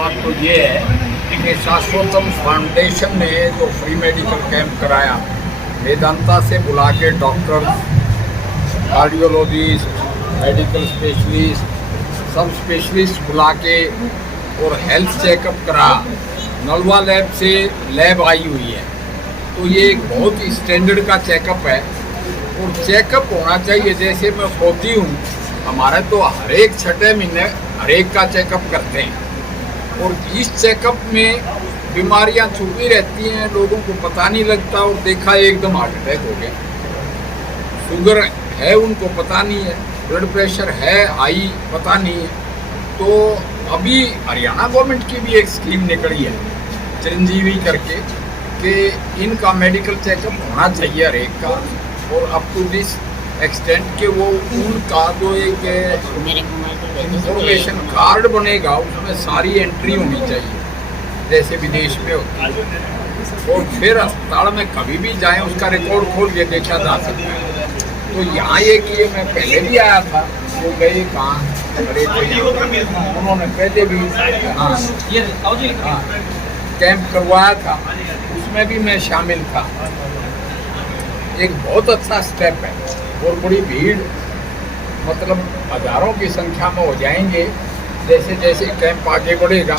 बात तो ये है कि शाश्वतम फाउंडेशन ने जो फ्री मेडिकल कैंप कराया, वेदांता से बुला के डॉक्टर, कार्डियोलॉजिस्ट, मेडिकल स्पेशलिस्ट, सब स्पेशलिस्ट बुला के और हेल्थ चेकअप करा। नलवा लैब से लैब आई हुई है, तो ये एक बहुत ही स्टैंडर्ड का चेकअप है। और चेकअप होना चाहिए, जैसे मैं फौजी हूँ, हमारे तो हर एक 6 महीने हर एक का चेकअप करते हैं। और इस चेकअप में बीमारियां छुपी रहती हैं, लोगों को पता नहीं लगता। और देखा एकदम हार्ट अटैक हो गया, शुगर है उनको पता नहीं है, ब्लड प्रेशर है हाई पता नहीं है। तो अभी हरियाणा गवर्नमेंट की भी एक स्कीम निकली है चिरंजीवी करके, कि इनका मेडिकल चेकअप होना चाहिए हर एक का। और अप टू दिस एक्सटेंट के वो उनका जो एक इंफॉर्मेशन कार्ड बनेगा, उसमें सारी एंट्री होनी चाहिए जैसे विदेश में होती है। और फिर अस्पताल में कभी भी जाएं, उसका रिकॉर्ड खोल के देखा जा सकता है। तो यहाँ ये कि मैं पहले भी आया था, वो गए कहाँ, अरे उन्होंने पहले भी कैंप करवाया था, उसमें भी मैं शामिल था। एक बहुत अच्छा स्टेप है। और बड़ी भीड़, मतलब हजारों की संख्या में हो जाएंगे जैसे जैसे कैंप आगे बढ़ेगा।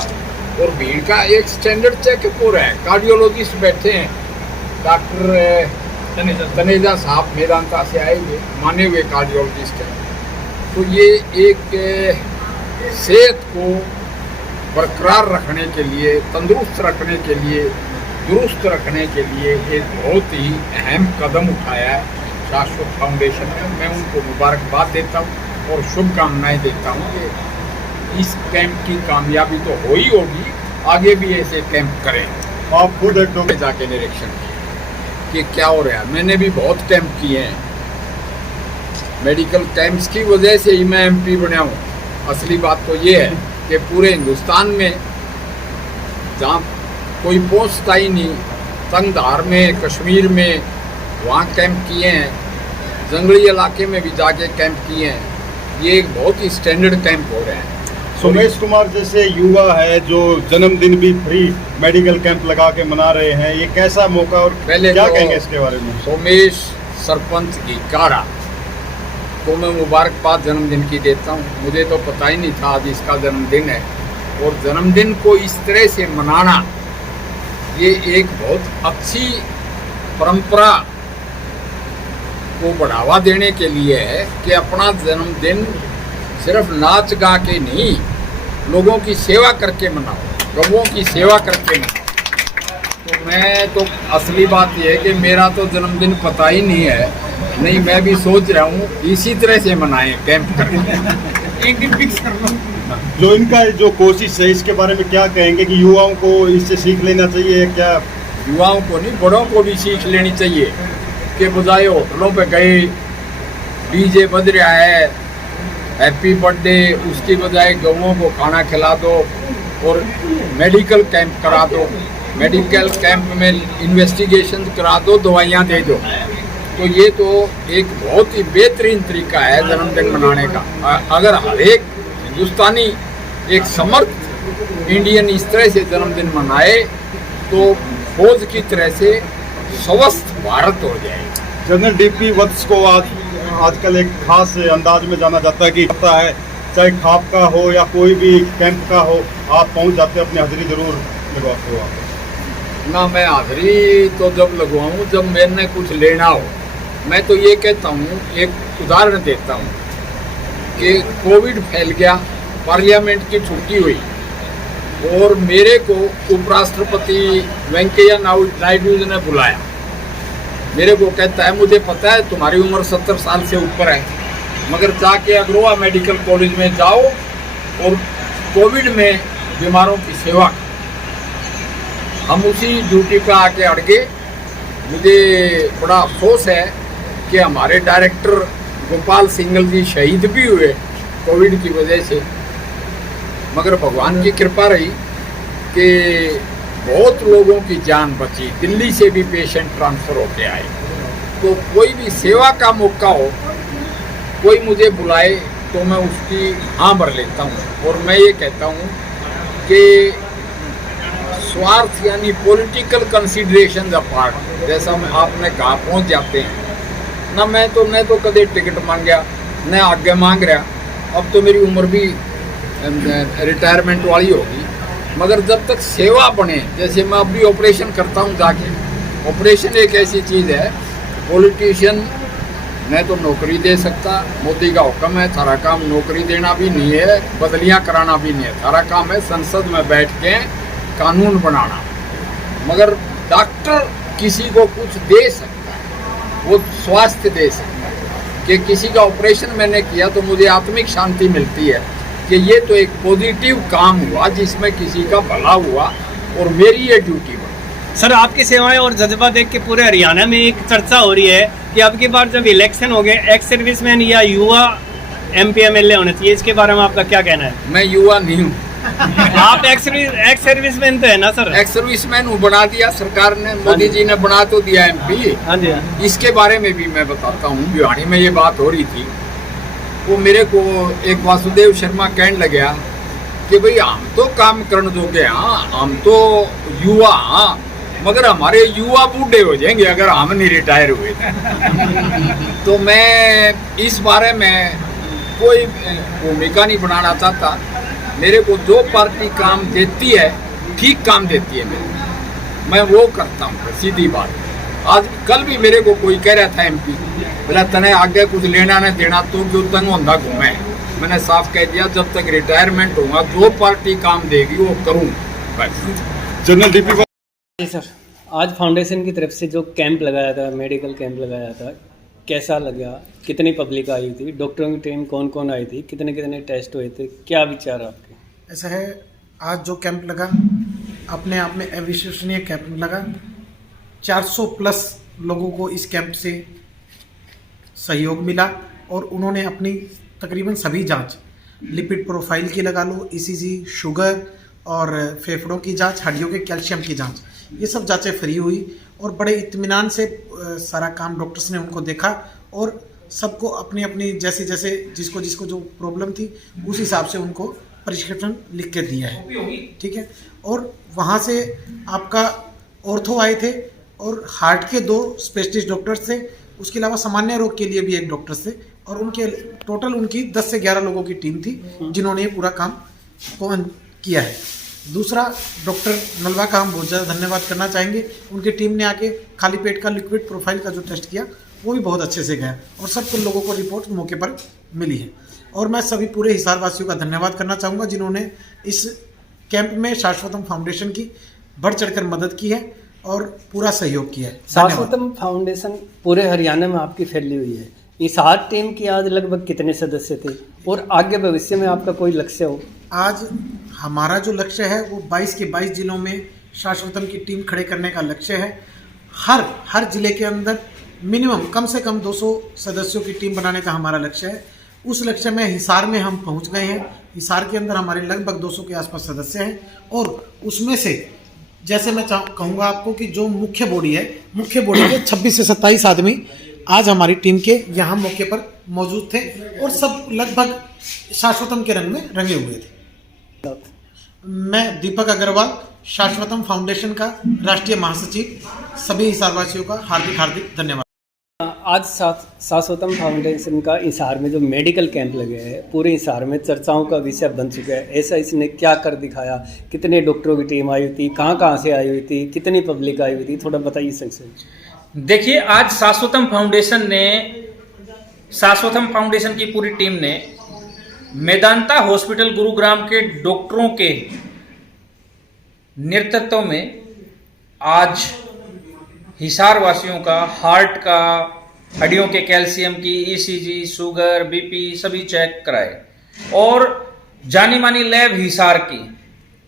और भीड़ का एक स्टैंडर्ड चेकअप हो रहा है। कार्डियोलॉजिस्ट बैठे हैं, डॉक्टर तनेजा साहब वेदांता से आएंगे, माने हुए कार्डियोलॉजिस्ट हैं। तो ये एक सेहत को बरकरार रखने के लिए, तंदुरुस्त रखने के लिए, दुरुस्त रखने के लिए एक बहुत ही अहम कदम उठाया है शाश्वत फाउंडेशन ने। मैं उनको मुबारकबाद देता हूँ और शुभकामनाएं देता हूँ कि इस कैंप की कामयाबी तो हो ही होगी, आगे भी ऐसे कैंप करें। आप खुद एक दो जाके निरीक्षण कि क्या हो रहा है। मैंने भी बहुत कैंप किए हैं, मेडिकल कैंप्स की वजह से ही मैं MP बना हूँ। असली बात तो ये है कि पूरे हिंदुस्तान में जहाँ कोई पहुँचता ही नहीं, तंगधार में, कश्मीर में, वहाँ कैंप किए हैं, जंगली इलाके में भी जाके कैंप किए हैं। ये एक बहुत ही स्टैंडर्ड कैंप हो रहे हैं। सोमेश कुमार जैसे युवा है जो जन्मदिन भी फ्री मेडिकल कैंप लगा के मना रहे हैं, ये कैसा मौका और पहले क्या तो कहेंगे इसके बारे में? सोमेश सरपंच इकारा को मैं मुबारकबाद जन्मदिन की देता हूँ। मुझे तो पता ही नहीं था आज इसका जन्मदिन है। और जन्मदिन को इस तरह से मनाना, ये एक बहुत अच्छी परंपरा को बढ़ावा देने के लिए है कि अपना जन्मदिन सिर्फ नाच गा के नहीं, लोगों की सेवा करके मनाओ, लोगों की सेवा करके मनाओ। तो मैं तो असली बात यह है कि मेरा तो जन्मदिन पता ही नहीं है, नहीं मैं भी सोच रहा हूँ इसी तरह से मनाएं कैंप करके। एक दिन फिक्स कर लो। जो इनका जो कोशिश है इसके बारे में क्या कहेंगे कि युवाओं को इससे सीख लेना चाहिए क्या? युवाओं को नहीं, बड़ों को भी सीख लेनी चाहिए कि बजाय होटलों पे गए, DJ बज रहा है, हैप्पी बर्थडे, उसकी बजाय गौओं को खाना खिला दो और मेडिकल कैंप करा दो। मेडिकल कैंप में इन्वेस्टिगेशन करा दो, दवाइयाँ दे दो। तो ये तो एक बहुत ही बेहतरीन तरीका है जन्मदिन मनाने का। अगर हर एक हिंदुस्तानी, एक समर्थ इंडियन इस तरह से जन्मदिन मनाए तो फौज की तरह से स्वस्थ भारत हो जाएगा। जनरल DP वत्स को आजकल एक खास अंदाज में जाना जाता है कि होता है, चाहे खाप का हो या कोई भी कैंप का हो, आप पहुंच जाते हैं, अपनी हाजिरी जरूर लगवाते हो आप? ना, मैं हाजिरी तो जब लगवाऊँ जब मैंने कुछ लेना हो। मैं तो ये कहता हूँ, एक उदाहरण देता हूँ कि कोविड फैल गया, पार्लियामेंट की छुट्टी हुई और मेरे को उपराष्ट्रपति वेंकैया नायडू जी ने बुलाया। मेरे को कहता है, मुझे पता है तुम्हारी उम्र 70 साल से ऊपर है, मगर जाके अग्रोवा मेडिकल कॉलेज में जाओ और कोविड में बीमारों की सेवा करो। हम उसी ड्यूटी पे आके अड़ गए। मुझे बड़ा अफसोस है कि हमारे डायरेक्टर गोपाल सिंगल जी शहीद भी हुए कोविड की वजह से, मगर भगवान की कृपा रही कि बहुत लोगों की जान बची। दिल्ली से भी पेशेंट ट्रांसफ़र होके आए। तो कोई भी सेवा का मौका हो, कोई मुझे बुलाए तो मैं उसकी हाँ भर लेता हूँ। और मैं ये कहता हूँ कि स्वार्थ यानी पॉलिटिकल कंसिडरेशन अपार्ट, जैसा आपने कहा पहुंच जाते हैं ना। मैं तो कदे टिकट मांगया न आगे मांग रहा, अब तो मेरी उम्र भी रिटायरमेंट वाली होगी, मगर जब तक सेवा बने, जैसे मैं अभी ऑपरेशन करता हूँ जाके, ऑपरेशन एक ऐसी चीज़ है, पॉलिटिशियन मैं तो नौकरी दे सकता, मोदी का हुक्म है, सारा काम नौकरी देना भी नहीं है, बदलियां कराना भी नहीं है, सारा काम है संसद में बैठ के कानून बनाना। मगर डॉक्टर किसी को कुछ दे सकता है, वो स्वास्थ्य दे सकता है कि किसी का ऑपरेशन मैंने किया तो मुझे आत्मिक शांति मिलती है कि ये तो एक पॉजिटिव काम हुआ जिसमें किसी का भला हुआ और मेरी ये ड्यूटी बनी। सर, आपकी सेवाएं और जज्बा देख के पूरे हरियाणा में एक चर्चा हो रही है कि अब की बार जब इलेक्शन हो गए, एक्स सर्विसमैन या युवा MP MLA होने चाहिए, इसके बारे में आपका क्या कहना है? मैं युवा नहीं हूँ। आप एक्स सर्विसमैन तो है ना सर? एक्स सर्विसमैन हूँ, बना दिया सरकार ने, मोदी जी ने बना तो दिया MP। हाँ जी। इसके बारे में भी मैं बताता हूँ। भिवानी में ये बात हो रही थी, वो मेरे को एक वासुदेव शर्मा कहने लगा कि भाई हम तो काम करने दोगे, हाँ हम तो युवा, हाँ मगर हमारे युवा बूढ़े हो जाएंगे अगर हम नहीं रिटायर हुए। तो मैं इस बारे में कोई भूमिका नहीं बनाना चाहता। मेरे को जो पार्टी काम देती है, ठीक काम देती है, मैं वो करता हूँ, सीधी बात। आज कल भी मेरे को कोई कह रहा था MP, बोला तने आगे कुछ लेना न देना तो क्यों तंग होंदा घूमे। मैंने साफ कह दिया जब तक रिटायरमेंट होगा जो पार्टी काम देगी वो करूँ बस। जनरल DP जी सर, आज फाउंडेशन की तरफ से जो कैंप लगाया था, मेडिकल कैंप लगाया था, कैसा लगा? कितनी पब्लिक आई थी? डॉक्टरों की टीम कौन कौन आई थी? कितने कितने टेस्ट हुए थे? क्या विचार आपके? ऐसा है, आज जो कैंप लगा अपने आप में अविश्वसनीय कैंप लगा। 400 प्लस लोगों को इस कैंप से सहयोग मिला और उन्होंने अपनी तकरीबन सभी जांच, लिपिड प्रोफाइल की लगा लो, ECG, शुगर और फेफड़ों की जांच, हड्डियों के कैल्शियम की जांच, ये सब जांचें फ्री हुई और बड़े इत्मीनान से सारा काम डॉक्टर्स ने उनको देखा और सबको अपनी अपनी जैसे जैसे जिसको जिसको जो प्रॉब्लम थी उस हिसाब से उनको प्रिस्क्रिप्शन लिख के दिया है, ठीक है। और वहाँ से आपका ऑर्थो आए थे और हार्ट के 2 स्पेशलिस्ट डॉक्टर्स थे, उसके अलावा सामान्य रोग के लिए भी एक डॉक्टर थे और उनके टोटल उनकी 10 से 11 लोगों की टीम थी जिन्होंने ये पूरा काम को किया है। दूसरा, डॉक्टर नलवा का हम बहुत ज़्यादा धन्यवाद करना चाहेंगे। उनकी टीम ने आके खाली पेट का लिक्विड प्रोफाइल का जो टेस्ट किया वो भी बहुत अच्छे से गया और सब लोगों को रिपोर्ट मौके पर मिली है। और मैं सभी पूरे हिसार वासियों का धन्यवाद करना चाहूँगा जिन्होंने इस कैंप में शाश्वतम फाउंडेशन की बढ़ चढ़कर मदद की है और पूरा सहयोग किया है। शाश्वतम फाउंडेशन पूरे हरियाणा में आपकी फैली हुई है। इस हर टीम की आज लगभग कितने सदस्य थे और आगे भविष्य में आपका कोई लक्ष्य हो? आज हमारा जो लक्ष्य है वो 22 के 22 जिलों में शाश्वतम की टीम खड़े करने का लक्ष्य है। हर जिले के अंदर मिनिमम कम से कम 200 सदस्यों की टीम बनाने का हमारा लक्ष्य है। उस लक्ष्य में हिसार में हम पहुंच गए हैं। हिसार के अंदर हमारे लगभग 200 के आसपास सदस्य हैं और उसमें से जैसे मैं कहूँगा आपको कि जो मुख्य बॉडी है, मुख्य बॉडी के 26 से 27 आदमी आज हमारी टीम के यहाँ मौके पर मौजूद थे और सब लगभग शाश्वतम के रंग में रंगे हुए थे। मैं दीपक अग्रवाल, शाश्वतम फाउंडेशन का राष्ट्रीय महासचिव, सभी हिसारवासियों का हार्दिक धन्यवाद। आज शाश्वतम फाउंडेशन का हिसार में जो मेडिकल कैंप लगे हैं पूरे हिसार में चर्चाओं का विषय बन चुका है। ऐसा इसने क्या कर दिखाया? कितने डॉक्टरों की टीम आई हुई थी? कहाँ से आई हुई थी? कितनी पब्लिक आई हुई थी? थोड़ा बताइए सर। देखिए, आज शाश्वतम फाउंडेशन की पूरी टीम ने मेदांता हॉस्पिटल गुरुग्राम के डॉक्टरों के नेतृत्व में आज हिसार वासियों का हार्ट का, हड्डियों के कैल्शियम की, ECG, शुगर, BP सभी चेक कराए और जानी मानी लैब हिसार की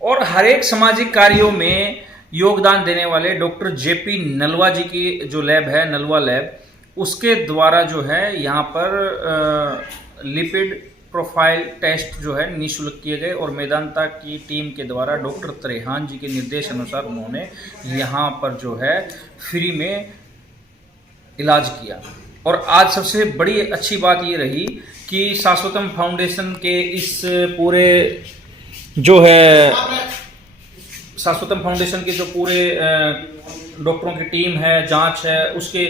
और हर एक सामाजिक कार्यों में योगदान देने वाले डॉक्टर JP नलवा जी की जो लैब है, नलवा लैब, उसके द्वारा जो है यहाँ पर लिपिड प्रोफाइल टेस्ट जो है निःशुल्क किए गए और मेदांता की टीम के द्वारा डॉक्टर त्रेहान जी के निर्देश अनुसार उन्होंने यहाँ पर जो है फ्री में इलाज किया। और आज सबसे बड़ी अच्छी बात ये रही कि शाश्वतम फाउंडेशन के इस पूरे जो है शाश्वतम फाउंडेशन के जो पूरे डॉक्टरों की टीम है, जांच है, उसके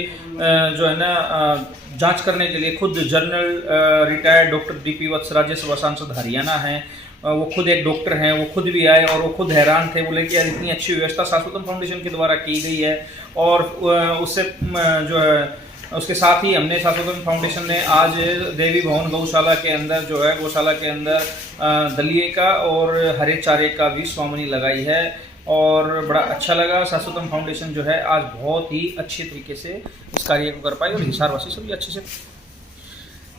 जो है ना जांच करने के लिए खुद जनरल रिटायर्ड डॉक्टर DP वत्स राज्यसभा सांसद हरियाणा हैं, वो खुद एक डॉक्टर हैं, वो खुद भी आए और वो खुद हैरान थे। बोले कि यार इतनी अच्छी व्यवस्था शाश्वतम फाउंडेशन के द्वारा की गई है। और उससे जो है उसके साथ ही हमने शाश्वतम फाउंडेशन ने आज देवी भवन गौशाला के अंदर जो है गौशाला के अंदर दलिए का और हरे चारे का भी स्वामनी लगाई है और बड़ा अच्छा लगा। शाश्वतम फाउंडेशन जो है आज बहुत ही अच्छे तरीके से इस कार्य को कर पाई और हिसारवासी सभी अच्छे से।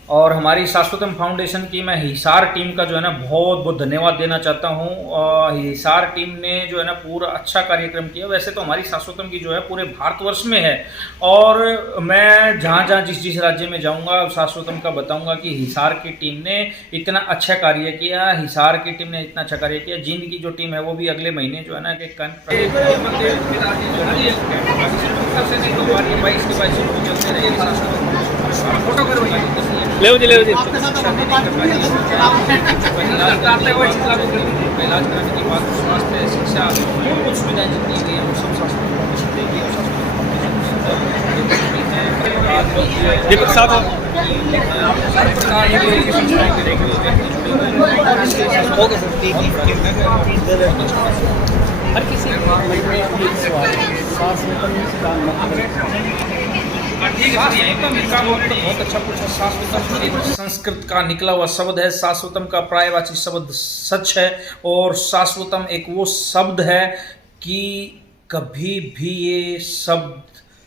और हमारी शाश्वतम फाउंडेशन की मैं हिसार टीम का जो है ना बहुत बहुत धन्यवाद देना चाहता हूँ। हिसार टीम ने जो है ना पूरा अच्छा कार्यक्रम किया। वैसे तो हमारी शाश्वतम की जो है पूरे भारतवर्ष में है और मैं जहाँ जहाँ जिस राज्य में जाऊँगा शाश्वतम का बताऊँगा कि हिसार की टीम ने इतना अच्छा कार्य किया, हिसार की टीम ने इतना अच्छा कार्य किया। जींद की जो टीम है वो भी अगले महीने जो है ना कि ले जी इलाज कराने के बाद स्वास्थ्य शिक्षा कुछ सुविधाएं जितनी गई हैं वो सब शाश्वतम फाउंडेशन देगी और दीपक साहब ओके सर ठीक है। हर किसी बहुत अच्छा पूछा। शाश्वतम एक संस्कृत का निकला हुआ शब्द है। शाश्वतम का पर्यायवाची शब्द सच है और शाश्वतम एक वो शब्द है कि कभी भी ये शब्द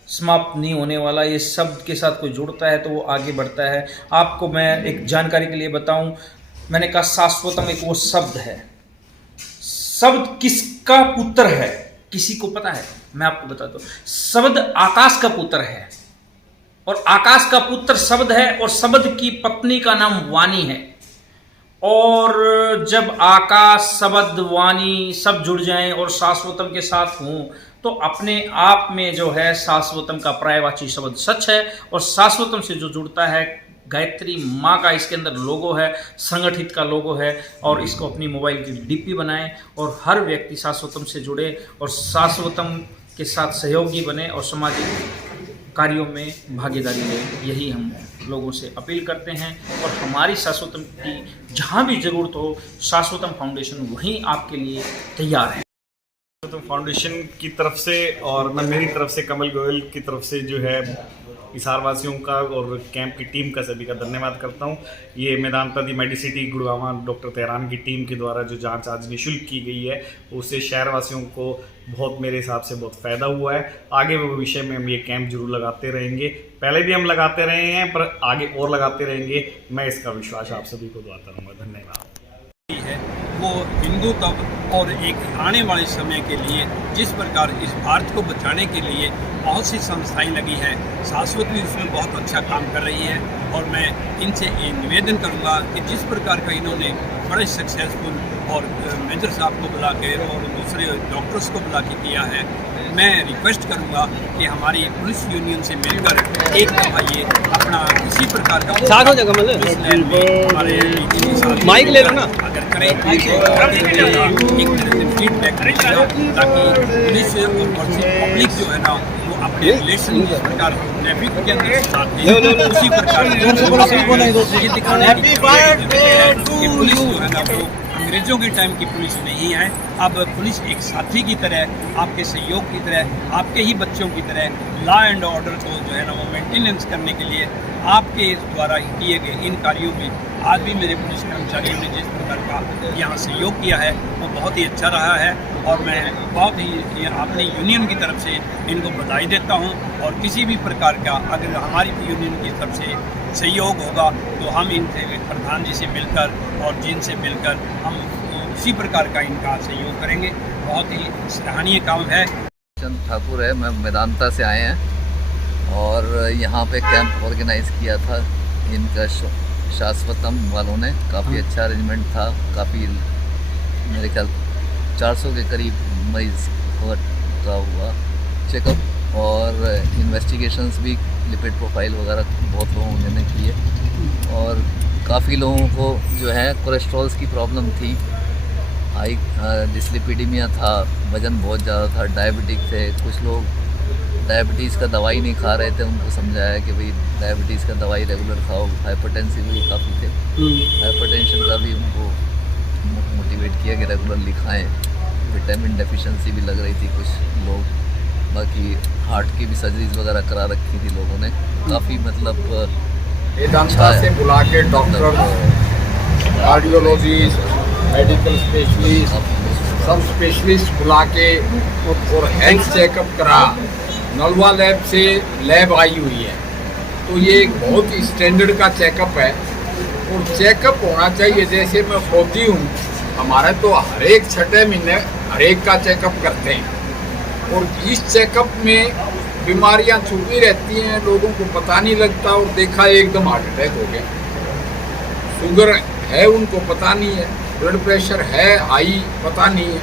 समाप्त नहीं होने वाला। ये शब्द के साथ कोई जुड़ता है तो वो आगे बढ़ता है। आपको मैं एक जानकारी के लिए बताऊं, मैंने कहा शाश्वतम एक वो शब्द है। शब्द किसका पुत्र है किसी को पता है? मैं आपको बताता हूं। शब्द आकाश का पुत्र है और आकाश का पुत्र शब्द है और शब्द की पत्नी का नाम वाणी है। और जब आकाश शब्द वाणी सब जुड़ जाएं और शाश्वतम के साथ हों तो अपने आप में जो है शाश्वतम का पर्यायवाची शब्द सच है। और शाश्वतम से जो जुड़ता है गायत्री माँ का इसके अंदर लोगो है, संगठित का लोगो है। और इसको अपनी मोबाइल की DP बनाएं और हर व्यक्ति शाश्वतम से जुड़े और शाश्वतम के साथ सहयोगी बने और सामाजिक कार्यों में भागीदारी लें। यही हम लोगों से अपील करते हैं। और हमारी शाश्वतम की जहाँ भी ज़रूरत हो शाश्वतम फाउंडेशन वहीं आपके लिए तैयार है। शाश्वतम फाउंडेशन की तरफ से और मैं मेरी तरफ से कमल गोयल की तरफ से जो है हिसार वासियों का और कैंप की टीम का सभी का धन्यवाद करता हूं। ये मेदांता दी मेडिसिटी गुड़गांव डॉक्टर तेहरान की टीम के द्वारा जो जांच आज निःशुल्क की गई है उससे शहर वासियों को बहुत मेरे हिसाब से बहुत फ़ायदा हुआ है। आगे भविष्य में हम ये कैंप जरूर लगाते रहेंगे। पहले भी हम लगाते रहे हैं पर आगे और लगाते रहेंगे। मैं इसका विश्वास आप सभी को दिलाता रहूँगा। धन्यवाद। वो हिंदुत्व और एक आने वाले समय के लिए जिस प्रकार इस भारत को बचाने के लिए बहुत सी संस्थाएं लगी हैं, शाश्वत भी उसमें बहुत अच्छा काम कर रही है। और मैं इनसे ये निवेदन करूंगा कि जिस प्रकार का इन्होंने बड़े सक्सेसफुल और मेजर साहब को बुला के और दूसरे डॉक्टर्स को बुला के किया है, मैं रिक्वेस्ट करूंगा कि हमारी पुलिस यूनियन से मिलकर एक दफ़ा ये अपना किसी प्रकार का साथ हो जाएगा मतलब हमारे माइक ले लो ना अगर करें फीडबैक ताकि पुलिस और पब्लिक जो है ना वो अपने रिलेशन जिस प्रकार ट्रैफिक के अंदर साथ हैं उसी प्रकार ये दिखाने की कि पुलिस जो है ना वो अंग्रेजों के टाइम की पुलिस नहीं है। अब पुलिस एक साथी की तरह, आपके सहयोग की तरह, आपके ही बच्चों की तरह लॉ एंड ऑर्डर को जो है ना वो मेंटेनेंस करने के लिए आपके द्वारा किए गए इन कार्यों में आज भी मेरे पुलिस कर्मचारियों ने जिस प्रकार का यहाँ सहयोग किया है वो बहुत ही अच्छा रहा है। और मैं बहुत ही अपनी यूनियन की तरफ से इनको बधाई देता हूँ। और किसी भी प्रकार का अगर हमारी यूनियन की तरफ से सहयोग होगा तो हम इनसे प्रधान जी से मिलकर और जिनसे मिलकर हम उसी प्रकार का इनका सहयोग करेंगे। बहुत ही सराहनीय काम है। चंद ठाकुर है, मैं मेदांता से आए हैं और यहाँ पे कैंप ऑर्गेनाइज़ किया था इनका शाश्वतम वालों ने। काफ़ी अच्छा अरेंजमेंट था। काफ़ी मेरे ख्याल 400 के करीब मरीज का हुआ चेकअप और इन्वेस्टिगेशंस भी लिपिड प्रोफाइल वगैरह बहुत लोगों ने किए। और काफ़ी लोगों को जो है कोलेस्ट्रॉल्स की प्रॉब्लम थी। हाई डिस्लिपिडीमिया था, वज़न बहुत ज़्यादा था, डायबिटिक थे। कुछ लोग डायबिटीज़ का दवाई नहीं खा रहे थे, उनको समझाया कि भाई डायबिटीज़ का दवाई रेगुलर खाओ। हाइपरटेंसिव भी काफ़ी थे, हाइपरटेंशन का भी उनको मोटिवेट किया कि रेगुलरली खाएँ। विटामिन डेफिशिएंसी भी लग रही थी कुछ लोग, बाकी हार्ट की भी सर्जरीज वगैरह करा रखी थी लोगों ने। काफ़ी मतलब वेदांता से बुला के डॉक्टर, कार्डियोलॉजिस्ट, मेडिकल स्पेशलिस्ट, सब स्पेशलिस्ट बुला के और हेल्थ चेकअप करा। नलवा लैब से लैब आई हुई है, तो ये एक बहुत ही स्टैंडर्ड का चेकअप है। और चेकअप होना चाहिए, जैसे मैं होती हूँ, हमारे तो हर एक 6 महीने हर एक का चेकअप करते हैं। और इस चेकअप में बीमारियां छुपी रहती हैं, लोगों को पता नहीं लगता, और देखा एकदम हार्ट अटैक हो गया। शुगर है उनको पता नहीं है, ब्लड प्रेशर है हाई पता नहीं है।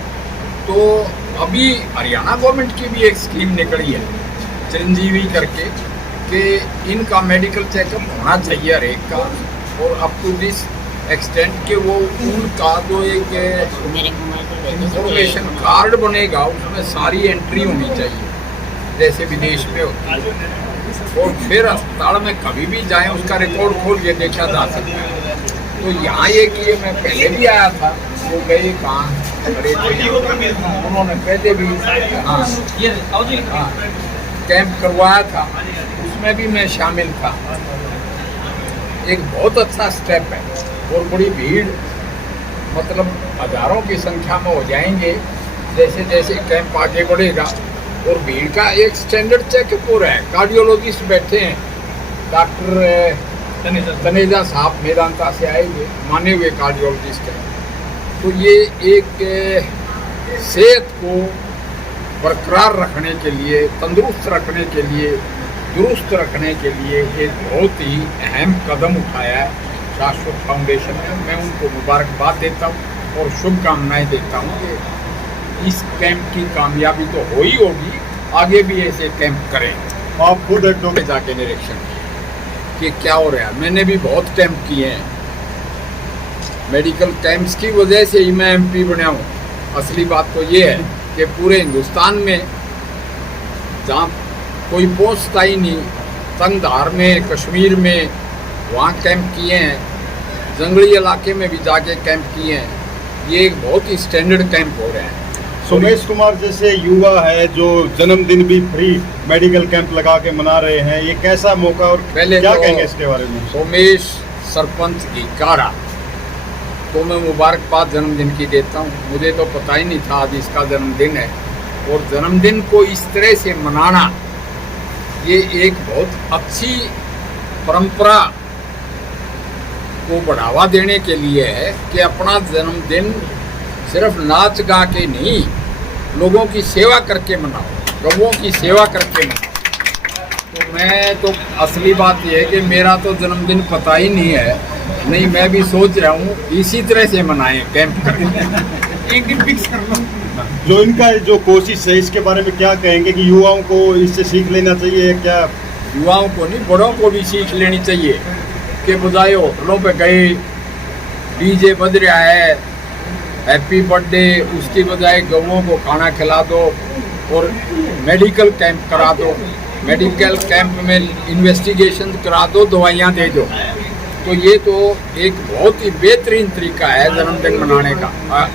तो अभी हरियाणा गवर्नमेंट की भी एक स्कीम निकली है चिरंजीवी करके, कि इनका मेडिकल चेकअप होना चाहिए हर एक का। और अप टू दिस एक्सटेंट के वो उनका जो एक इंफॉर्मेशन कार्ड बनेगा, उसमें सारी एंट्री होनी चाहिए जैसे विदेश में होती है। और फिर अस्पताल में कभी भी जाएं, उसका रिकॉर्ड खोल के देखा जा सकता है। तो यहाँ ये कि मैं पहले भी आया था, वो गए कहाँ खड़े थे, उन्होंने पहले भी हाँ कैंप करवाया था, उसमें भी मैं शामिल था। एक बहुत अच्छा स्टेप है। और बड़ी भीड़, मतलब हजारों की संख्या में हो जाएंगे जैसे जैसे कैंप आगे बढ़ेगा। और भीड़ का एक स्टैंडर्ड चेकअप हो रहा है। कार्डियोलॉजिस्ट बैठे हैं, डॉक्टर तनेजा साहब मेदांता से आएंगे, माने हुए कार्डियोलॉजिस्ट हैं। तो ये एक सेहत को बरकरार रखने के लिए, तंदुरुस्त रखने के लिए, दुरुस्त रखने के लिए एक बहुत ही अहम कदम उठाया है शाश्वत फाउंडेशन ने। मैं उनको मुबारकबाद देता हूँ और शुभकामनाएं देता हूँ कि इस कैंप की कामयाबी तो हो ही होगी, आगे भी ऐसे कैंप करें। आप खुद एक डॉक्टर जाके निरीक्षण कि क्या हो रहा है। मैंने भी बहुत कैंप किए हैं, मेडिकल कैंप्स की वजह से ही मैं एमपी बना हूँ। असली बात तो ये है कि पूरे हिंदुस्तान में जहाँ कोई पहुँचता ही नहीं, तंगधार में, कश्मीर में, वहाँ कैंप किए हैं, जंगली इलाके में भी जाके कैंप किए हैं। ये एक बहुत ही स्टैंडर्ड कैंप हो रहे हैं। सुमेश कुमार जैसे युवा है जो जन्मदिन भी फ्री मेडिकल कैंप लगा के मना रहे हैं, ये कैसा मौका और पहले क्या तो कहेंगे इसके बारे में? सोमेश सरपंच घीकारा तो मैं मुबारकबाद जन्मदिन की देता हूँ। मुझे तो पता ही नहीं था आज इसका जन्मदिन है। और जन्मदिन को इस तरह से मनाना, ये एक बहुत अच्छी परंपरा को बढ़ावा देने के लिए है कि अपना जन्मदिन सिर्फ नाच गा के नहीं, लोगों की सेवा करके मनाओ, लोगों की सेवा करके मनाओ। तो मैं तो असली बात यह है कि मेरा तो जन्मदिन पता ही नहीं है, नहीं मैं भी सोच रहा हूँ इसी तरह से मनाएं, कैंप करें, एक दिन फिक्स कर लो। जो इनका जो कोशिश है इसके बारे में क्या कहेंगे कि युवाओं को इससे सीख लेना चाहिए क्या? युवाओं को नहीं, बड़ों को भी सीख लेनी चाहिए कि बजाय होटलों पे गए, डीजे बज रहा है, हैप्पी बर्थडे, उसकी बजाय गौओं को खाना खिला दो और मेडिकल कैंप करा दो, मेडिकल कैंप में इन्वेस्टिगेशन करा दो, दवाइयाँ दे दो। तो ये तो एक बहुत ही बेहतरीन तरीका है जन्मदिन मनाने का।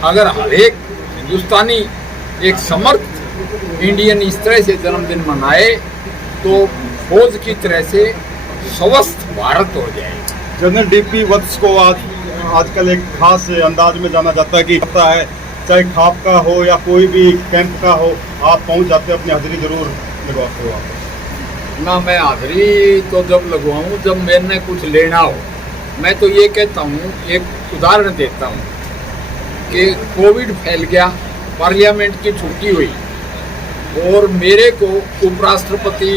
अगर हर एक हिंदुस्तानी, एक समर्थ इंडियन इस तरह से जन्मदिन मनाए तो फौज की तरह से स्वस्थ भारत हो जाए। जनरल डीपी वत्स को आजकल एक खास अंदाज में जाना जाता है कि होता है, चाहे खाप का हो या कोई भी कैंप का हो, आप पहुंच जाते हैं, अपनी हाजिरी जरूर लगवाते हो आप? ना, मैं हाजिरी तो जब लगवाऊँ जब मैंने कुछ लेना हो। मैं तो ये कहता हूँ, एक उदाहरण देता हूँ कि कोविड फैल गया, पार्लियामेंट की छुट्टी हुई और मेरे को उपराष्ट्रपति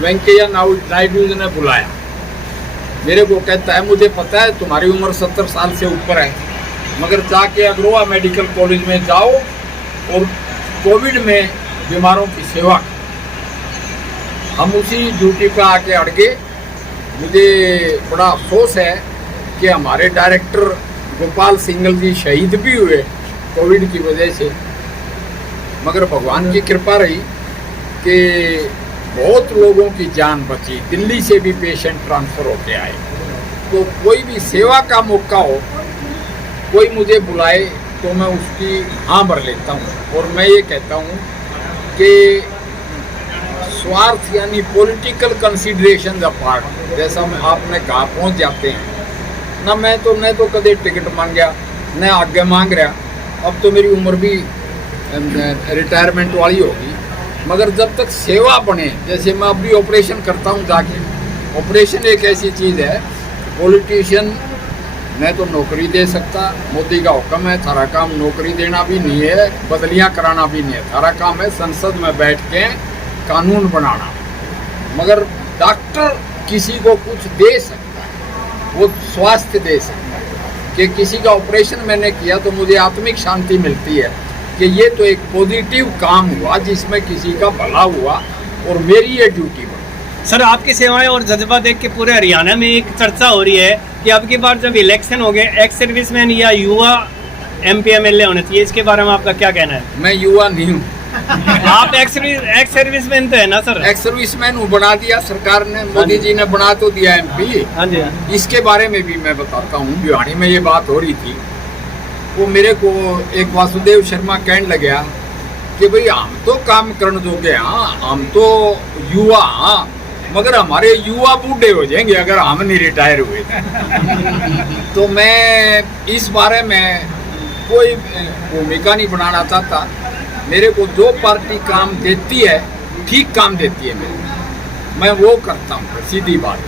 वेंकैया नायडू जी ने बुलाया। मेरे को कहता है, मुझे पता है तुम्हारी उम्र 70 साल से ऊपर है, मगर जाके अग्रोहा मेडिकल कॉलेज में जाओ और कोविड में बीमारों की सेवा। हम उसी ड्यूटी पर आके अड़ गए। मुझे बड़ा अफसोस है कि हमारे डायरेक्टर गोपाल सिंगल जी शहीद भी हुए कोविड की वजह से, मगर भगवान की कृपा रही कि बहुत लोगों की जान बची। दिल्ली से भी पेशेंट ट्रांसफ़र होके आए। तो कोई भी सेवा का मौका हो, कोई मुझे बुलाए तो मैं उसकी हाँ भर लेता हूँ। और मैं ये कहता हूँ कि स्वार्थ यानी पॉलिटिकल कंसिडरेशन अपार्ट, जैसा आपने कहा पहुँच जाते हैं ना। मैं तो न तो कदे टिकट मांग गया न आगे मांग रहा। अब तो मेरी उम्र भी रिटायरमेंट वाली होगी, मगर जब तक सेवा बने, जैसे मैं अब भी ऑपरेशन करता हूँ जाके। ऑपरेशन एक ऐसी चीज़ है, पॉलिटिशियन मैं तो नौकरी दे सकता, मोदी का हुक्म है थारा काम नौकरी देना भी नहीं है, बदलियां कराना भी नहीं है। थारा काम है संसद में बैठ के कानून बनाना। मगर डॉक्टर किसी को कुछ दे सकता है, वो स्वास्थ्य दे सकता है। कि किसी का ऑपरेशन मैंने किया तो मुझे आत्मिक शांति मिलती है कि ये तो एक पॉजिटिव काम हुआ जिसमें किसी का भला हुआ और मेरी ये ड्यूटी बनी। सर, आपकी सेवाएं और जज्बा देख के पूरे हरियाणा में एक चर्चा हो रही है कि अब की बार जब इलेक्शन हो गए, एक्स सर्विसमैन या युवा MP MLA होना चाहिए। इसके बारे में आपका क्या कहना है? मैं युवा नहीं हूँ। आप एक्स सर्विसमैन तो है ना सर? एक्स सर्विसमैन हूँ, बना दिया सरकार ने, मोदी जी ने बना तो दिया MP। हाँ जी। इसके बारे में भी मैं बताता हूँ। भिवानी में ये बात हो रही थी, वो मेरे को एक वासुदेव शर्मा कहने लगा कि भाई हम तो काम करने दोगे, हाँ हम तो युवा, हाँ मगर हमारे युवा बूढ़े हो जाएंगे अगर हम नहीं रिटायर हुए। तो मैं इस बारे में कोई भूमिका नहीं बनाना चाहता। मेरे को जो पार्टी काम देती है, ठीक काम देती है, मैं वो करता हूँ, सीधी बात।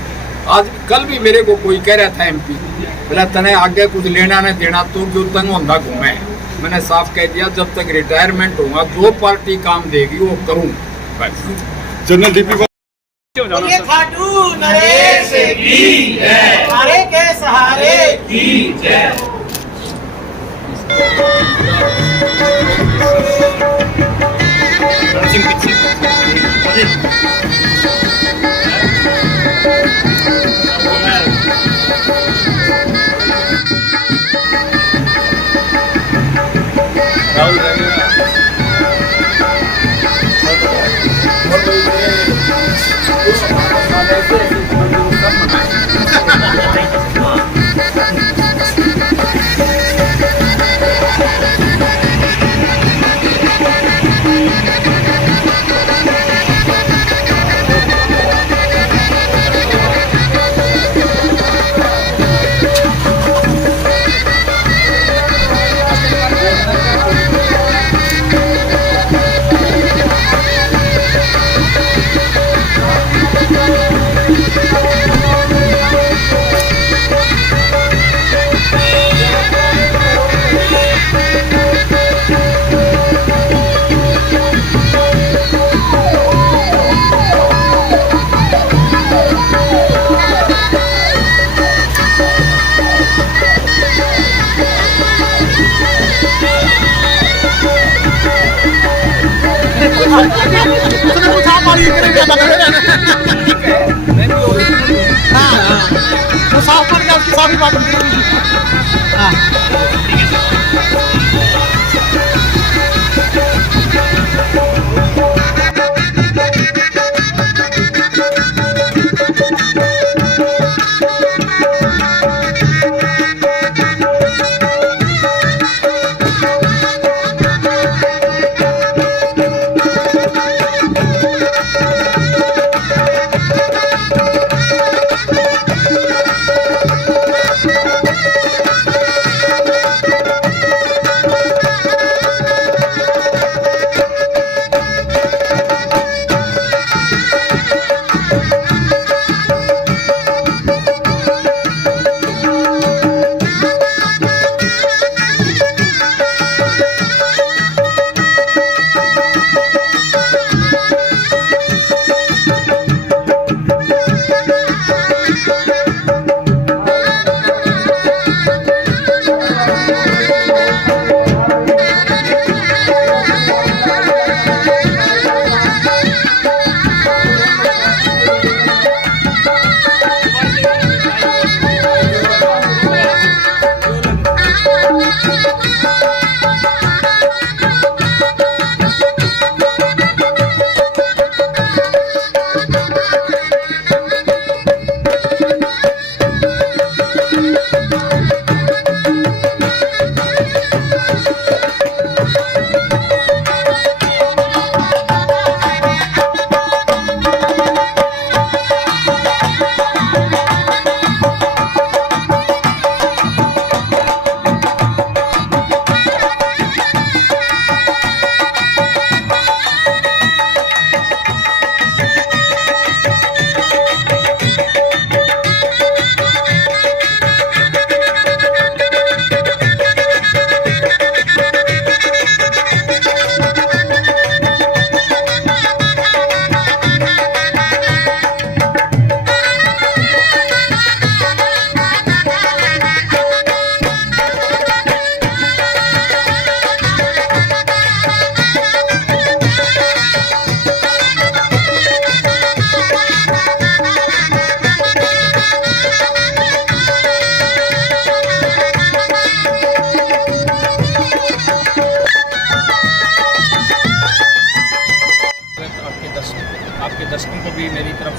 आज कल भी मेरे को कोई कह रहा था MP, बोला तने आगे कुछ लेना नहीं देना तो क्यों तंग होंदा घूमे। मैंने साफ कह दिया जब तक रिटायरमेंट होगा जो पार्टी काम देगी वो करूँ बस। जनरल DP ये खाटू नरेश की जय, सहारे के सहारे की जय। साफ कर उसकी साफ ही बात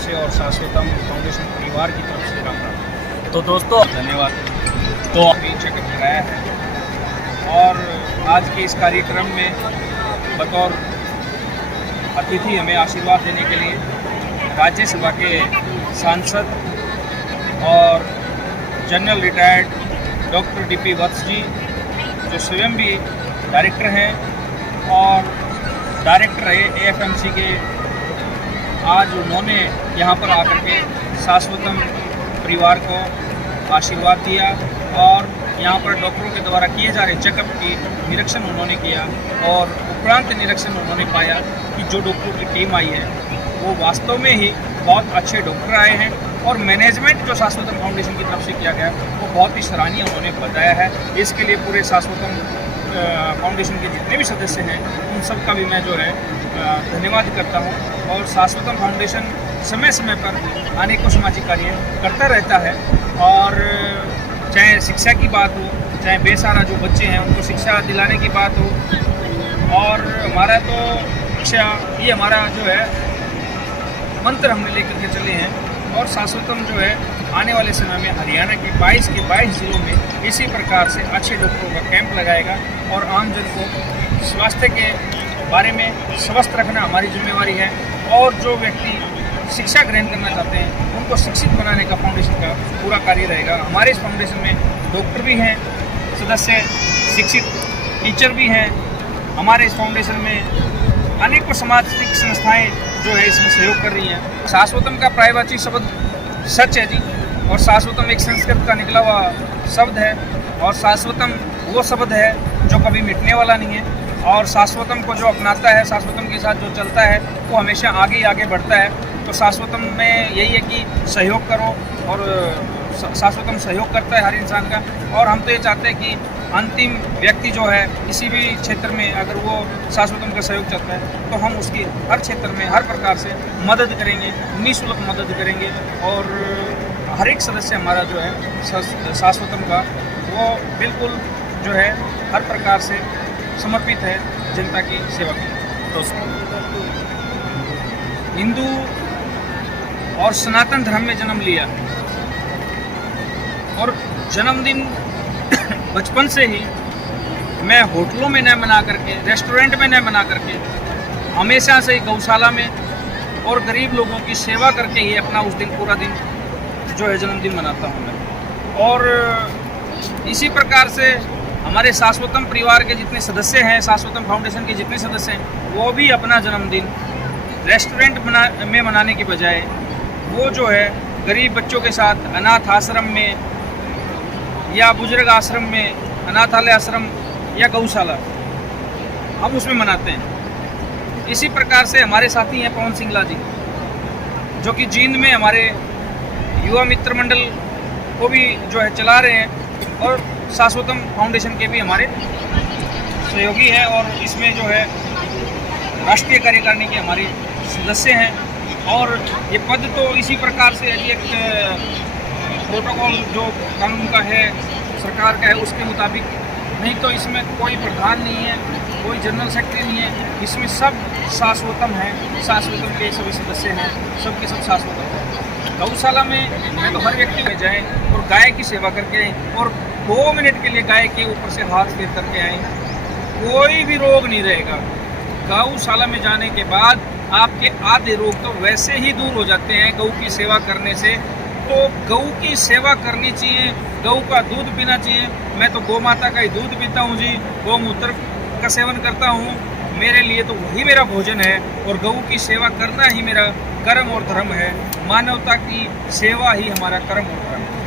से और शाश्वतम फाउंडेशन परिवार की तरफ से राम राम। तो दोस्तों धन्यवाद। तो अभी चेकअप कराया है और आज के इस कार्यक्रम में बतौर अतिथि हमें आशीर्वाद देने के लिए राज्यसभा के सांसद और जनरल रिटायर्ड डॉक्टर DP वत्स जी, जो स्वयं भी डायरेक्टर हैं और डायरेक्टर रहे AFMC के, आज उन्होंने यहाँ पर आकर के शाश्वतम परिवार को आशीर्वाद दिया और यहाँ पर डॉक्टरों के द्वारा किए जा रहे चेकअप की निरीक्षण उन्होंने किया और उपरांत निरीक्षण उन्होंने पाया कि जो डॉक्टरों की टीम आई है वो वास्तव में ही बहुत अच्छे डॉक्टर आए हैं और मैनेजमेंट जो शाश्वतम फाउंडेशन की तरफ से किया गया वो बहुत ही सराहनीय उन्होंने बताया है। इसके लिए पूरे शाश्वतम फाउंडेशन के जितने भी सदस्य हैं उन सब का भी मैं जो है धन्यवाद करता हूँ। और शाश्वतम फाउंडेशन समय समय पर अनेकों सामाजिक कार्य करता रहता है और चाहे शिक्षा की बात हो, चाहे बेसहारा जो बच्चे हैं उनको शिक्षा दिलाने की बात हो, और हमारा तो शिक्षा ये हमारा जो है मंत्र हमने लेकर के चले हैं। और शाश्वतम जो है आने वाले समय में हरियाणा के 22 के 22 जिलों में इसी प्रकार से अच्छे डॉक्टरों का कैंप लगाएगा और आमजन को स्वास्थ्य के बारे में स्वस्थ रखना हमारी जिम्मेवारी है। और जो व्यक्ति शिक्षा ग्रहण करना चाहते हैं उनको शिक्षित बनाने का फाउंडेशन का पूरा कार्य रहेगा। हमारे इस फाउंडेशन में डॉक्टर भी हैं सदस्य, शिक्षित टीचर भी हैं। हमारे इस फाउंडेशन में अनेकों सामाजिक संस्थाएं जो है इसमें सहयोग कर रही हैं। शाश्वतम का पर्यायवाची शब्द सच है जी, और शाश्वतम एक संस्कृत का निकला हुआ शब्द है और शाश्वतम वो शब्द है जो कभी मिटने वाला नहीं है। और शाश्वतम को जो अपनाता है, शाश्वतम के साथ जो चलता है वो हमेशा आगे ही आगे बढ़ता है। तो शाश्वतम में यही है कि सहयोग करो, और शाश्वतम सहयोग करता है हर इंसान का। और हम तो ये चाहते हैं कि अंतिम व्यक्ति जो है किसी भी क्षेत्र में अगर वो शाश्वतम का सहयोग चाहता है तो हम उसकी हर क्षेत्र में हर प्रकार से मदद करेंगे, निःशुल्क मदद करेंगे। और हर एक सदस्य हमारा जो है शाश्वतम का वो बिल्कुल जो है हर प्रकार से समर्पित है जनता की सेवा के लिए। तो हिंदू और सनातन धर्म में जन्म लिया और जन्मदिन बचपन से ही मैं होटलों में न मना करके, रेस्टोरेंट में न मना करके, हमेशा से ही गौशाला में और गरीब लोगों की सेवा करके ही अपना उस दिन पूरा दिन जो है जन्मदिन मनाता हूँ मैं। और इसी प्रकार से हमारे शाश्वतम परिवार के जितने सदस्य हैं, शाश्वतम फाउंडेशन के जितने सदस्य हैं, वो भी अपना जन्मदिन रेस्टोरेंट में मनाने के बजाय वो जो है गरीब बच्चों के साथ अनाथ आश्रम में या बुजुर्ग आश्रम में, अनाथालय आश्रम या गौशाला, हम उसमें मनाते हैं। इसी प्रकार से हमारे साथी हैं पवन सिंगला जी, जो कि जींद में हमारे युवा मित्र मंडल को भी जो है चला रहे हैं और शाश्वतम फाउंडेशन के भी हमारे सहयोगी हैं और इसमें जो है राष्ट्रीय कार्यकारिणी के हमारे सदस्य हैं। और ये पद तो इसी प्रकार से एक प्रोटोकॉल जो कानून का है, सरकार का है, उसके मुताबिक, नहीं तो इसमें कोई प्रधान नहीं है, कोई जनरल सेक्रेटरी नहीं है, इसमें सब शाश्वतम है, शाश्वतम के सभी सदस्य हैं, सब के सब शाश्वतम हैं। गौशाला में मैं तो हर व्यक्ति में जाए और गाय की सेवा करके आए और 2 मिनट के लिए गाय के ऊपर से हाथ फेर करके आए, कोई भी रोग नहीं रहेगा। गौशाला में जाने के बाद आपके आधे रोग तो वैसे ही दूर हो जाते हैं गऊ की सेवा करने से। तो गऊ की सेवा करनी चाहिए, गऊ का दूध पीना चाहिए। मैं तो गौ माता का ही दूध पीता हूँ जी, गौमूत्र का सेवन करता हूँ, मेरे लिए तो वही मेरा भोजन है और गऊ की सेवा करना ही मेरा कर्म और धर्म है। मानवता की सेवा ही हमारा कर्म और धर्म है।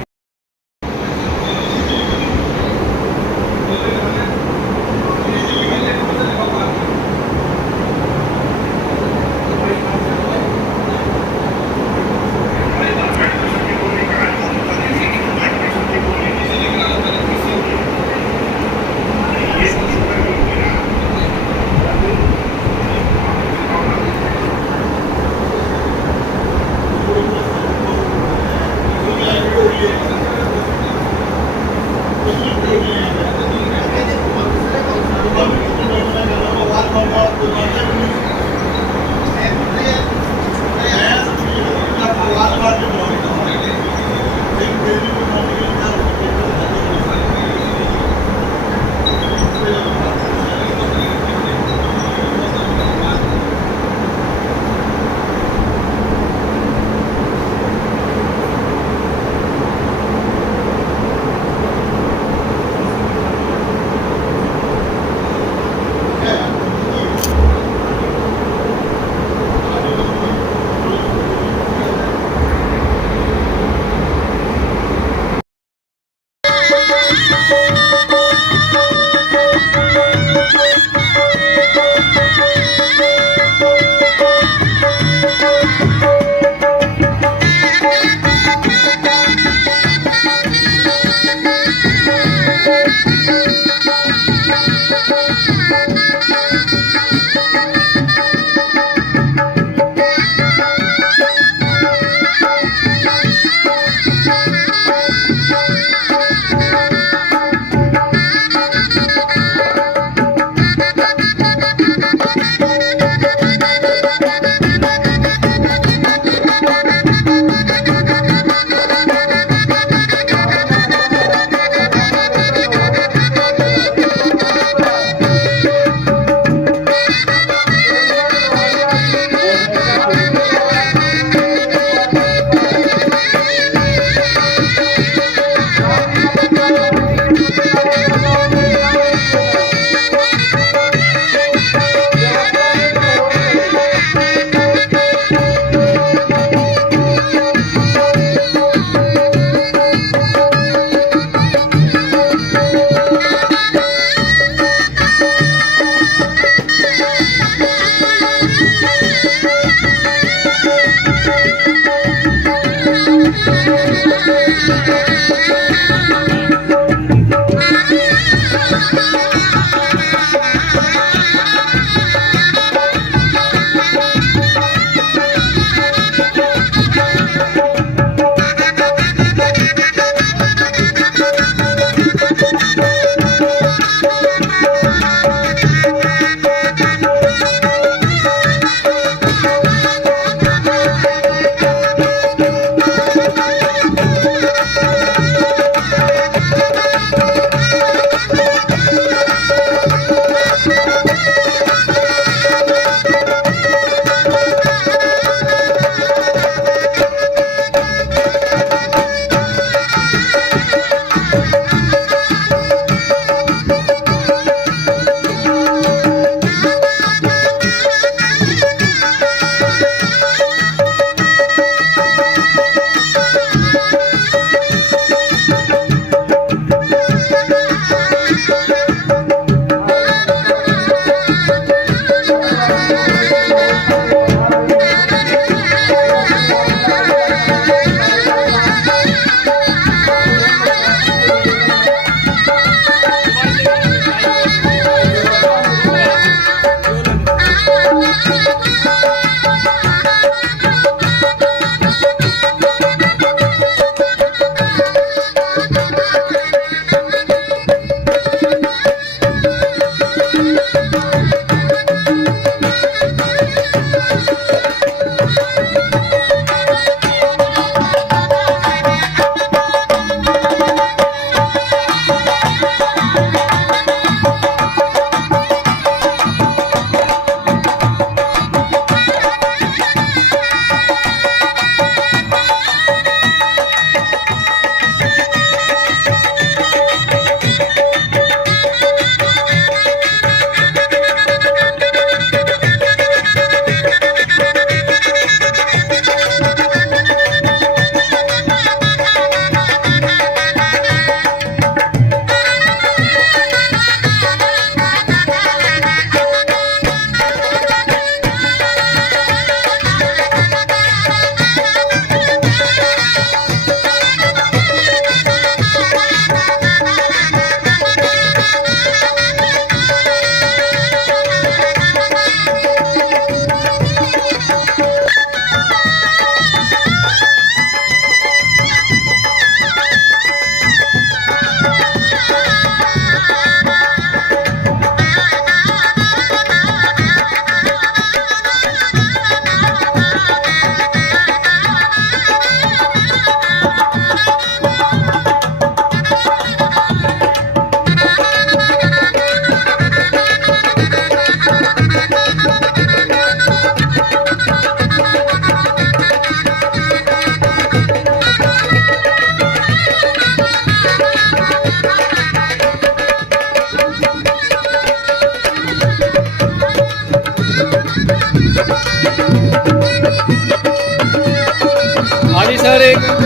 एक